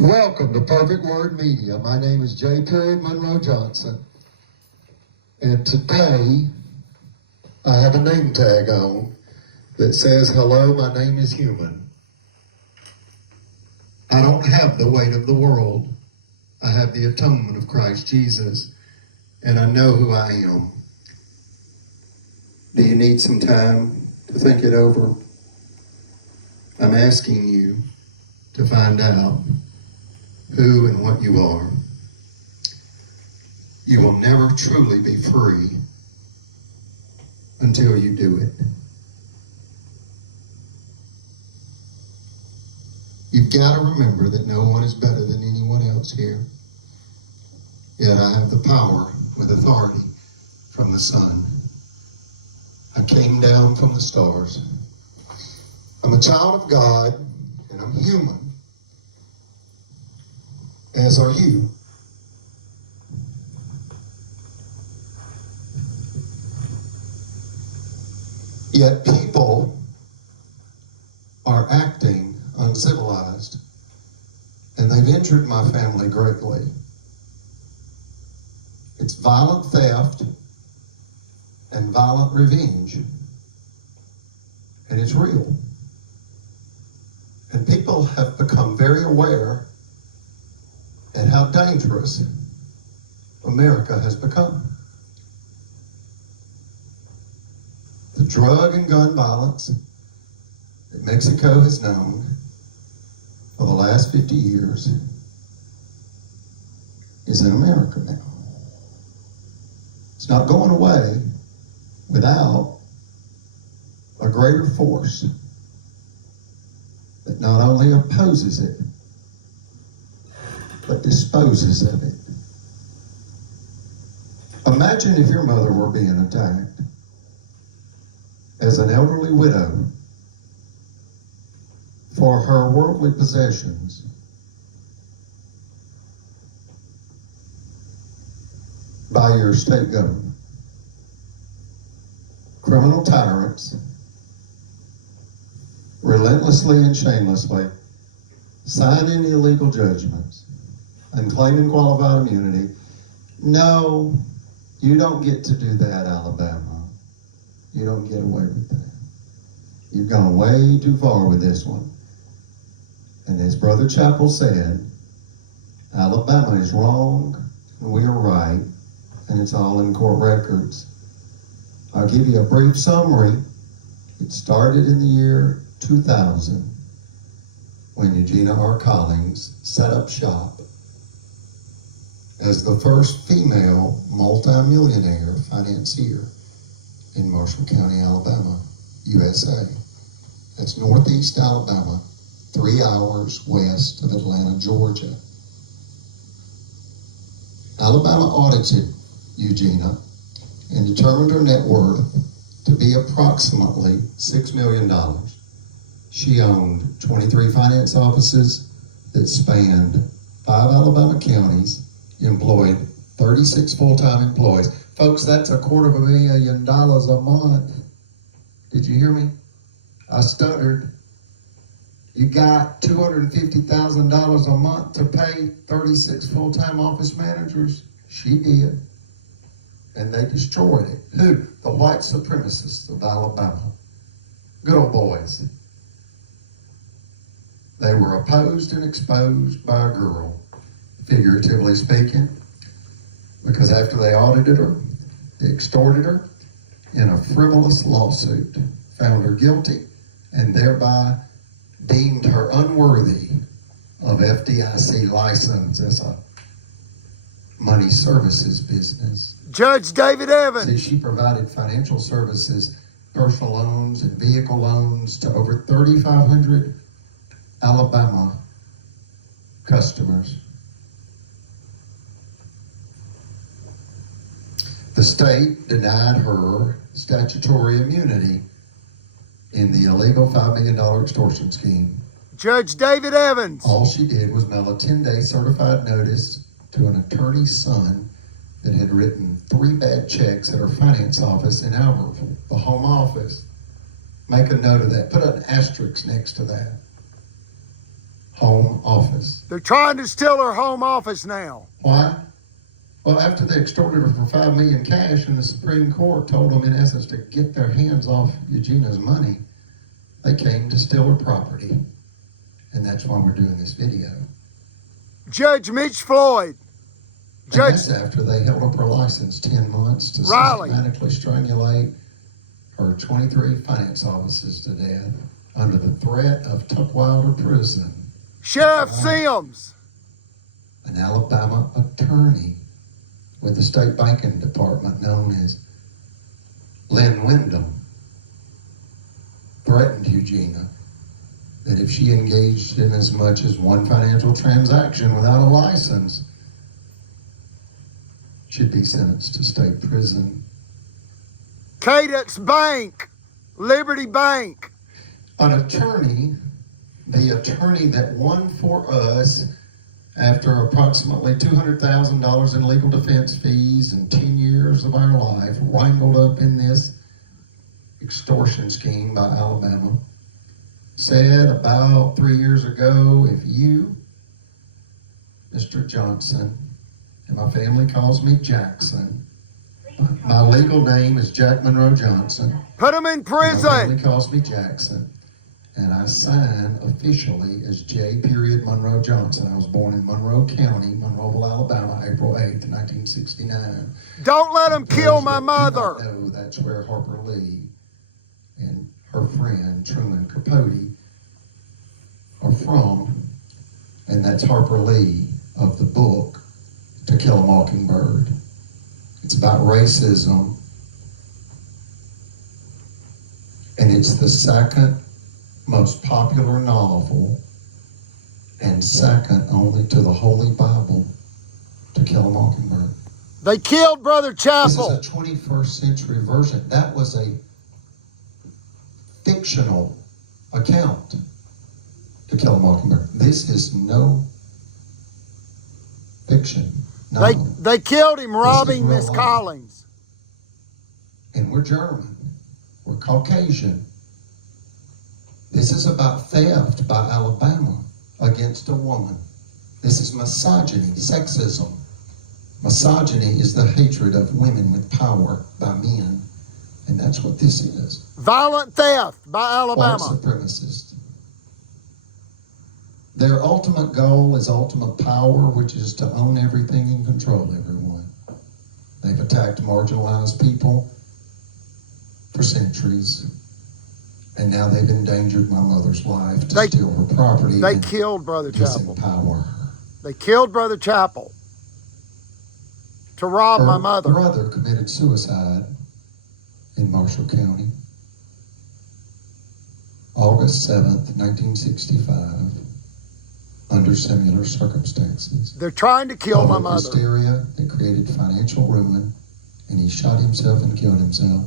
Welcome to Perfect Word Media. My name is J. Monroe Johnson. And today, I have a name tag on that says, "Hello, my name is human." I don't have the weight of the world. I have the atonement of Christ Jesus, and I know who I am. Do you need some time to think it over? I'm asking you to find out who and what you are. You will never truly be free until you do it. You've got to remember that no one is better than anyone else here. Yet I have the power with authority from the Son. I came down from the stars. I'm a child of God, and I'm human, as are you. Yet people are acting uncivilized, and they've injured my family greatly. It's violent theft and violent revenge, and it's real. And people have become very aware at how dangerous America has become. The drug and gun violence that Mexico has known for the last 50 years is in America now. It's not going away without a greater force that not only opposes it, but disposes of it. Imagine if your mother were being attacked as an elderly widow for her worldly possessions. By your state government. Criminal tyrants, relentlessly and shamelessly, signing illegal judgments and claiming qualified immunity. No, you don't get to do that, Alabama. You don't get away with that. You've gone way too far with this one. And as Brother Chappell said, Alabama is wrong and we are right, and it's all in court records. I'll give you a brief summary. It started in the year 2000 when Eugenia R. Collins set up shop as the first female multimillionaire financier in Marshall County, Alabama, USA. That's northeast Alabama, 3 hours west of Atlanta, Georgia. Alabama audited Eugenia and determined her net worth to be approximately $6 million. She owned 23 finance offices that spanned 5 Alabama counties, employed 36 full-time employees. Folks, that's $250,000 a month. Did you hear me? I stuttered. You got $250,000 a month to pay 36 full-time office managers? She did. And they destroyed it. Who? The white supremacists of Alabama. Good old boys. They were opposed and exposed by a girl, figuratively speaking, because after they audited her, they extorted her in a frivolous lawsuit, found her guilty, and thereby deemed her unworthy of FDIC license as a money services business. Judge David Evans. See, she provided financial services, personal loans and vehicle loans to over 3,500 Alabama customers. The state denied her statutory immunity in the illegal $5 million extortion scheme. Judge David Evans. All she did was mail a 10-day certified notice to an attorney's son that had written 3 bad checks at her finance office in Albertville, the home office. Make a note of that. Put an asterisk next to that. home office. They're trying to steal her home office now. Why? Well, after they extorted her for $5 million cash and the Supreme Court told them, in essence, to get their hands off Eugenia's money, they came to steal her property. And that's why we're doing this video. Judge Mitch Floyd. And that's after they held up her license 10 months to systematically strangulate her 23 finance officers to death under the threat of Tuckwilder Prison. Sheriff Sims, an Alabama attorney with the state banking department known as Lynn Wyndham, threatened Eugenia that if she engaged in as much as one financial transaction without a license, she'd be sentenced to state prison. Cadence Bank, Liberty Bank. An attorney, the attorney that won for us after approximately $200,000 in legal defense fees and 10 years of our life, wrangled up in this extortion scheme by Alabama, said about 3 years ago, if you, Mr. Johnson, and my family calls me Jackson, my legal name is Jack Monroe Johnson. Put him in prison. My family calls me Jackson. And I sign officially as J. Monroe Johnson. I was born in Monroe County, Monroeville, Alabama, April 8th, 1969. Don't let them kill my mother. No, that's where Harper Lee and her friend Truman Capote are from. And that's Harper Lee of the book To Kill a Mockingbird. It's about racism. And it's the second most popular novel and second only to the Holy Bible, To Kill a Mockingbird. They killed Brother Chapel. This is a 21st century version. That was a fictional account, To Kill a Mockingbird. This is no fiction. No. They killed him robbing Miss life. Collins. And we're German. We're Caucasian. This is about theft by Alabama against a woman. This is misogyny, sexism. Misogyny is the hatred of women with power by men. And that's what this is. Violent theft by Alabama. White supremacists. Their ultimate goal is ultimate power, which is to own everything and control everyone. They've attacked marginalized people for centuries. And now they've endangered my mother's life to steal her property. They killed Brother Chapel. Disempower her. They killed Brother Chapel to rob my mother. Her brother committed suicide in Marshall County, August 7th, 1965, under similar circumstances. They're trying to kill my mother. Hysteria that created financial ruin, and he shot himself and killed himself.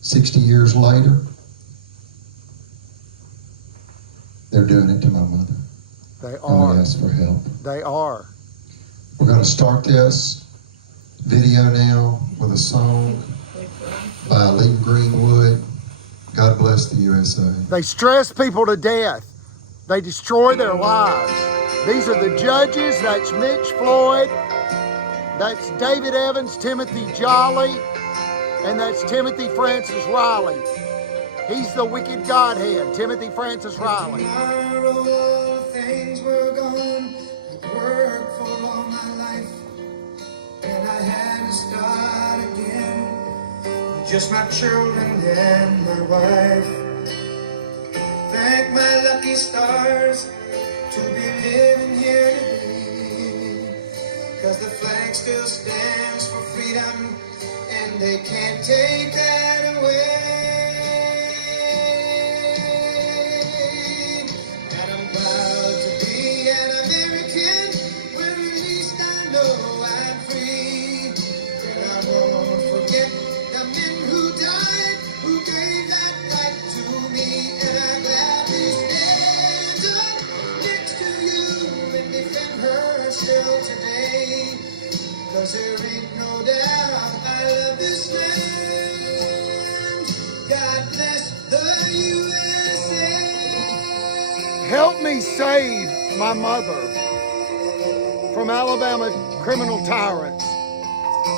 60 years later, they're doing it to my mother. They And are. we ask for help. They are. We're going to start this video now with a song by Lee Greenwood. God bless the USA. They stress people to death. They destroy their lives. These are the judges. That's Mitch Floyd. That's David Evans, Timothy Jolly, and that's Timothy Francis Riley. He's the wicked Godhead, Timothy Francis Riley. Tomorrow things were gone. I'd worked for all my life, and I had to start again. Just my children and my wife. Thank my lucky stars to be living here today. 'Cause the flag still stands for freedom, and they can't take that away. And I'm proud to be an American, where at least I know I'm free. And I won't forget the men who died, who gave that right to me. And I gladly stand up next to you and defend her still today. 'Cause there ain't no doubt I love this land. God bless the USA. Help me save my mother from Alabama criminal tyrants.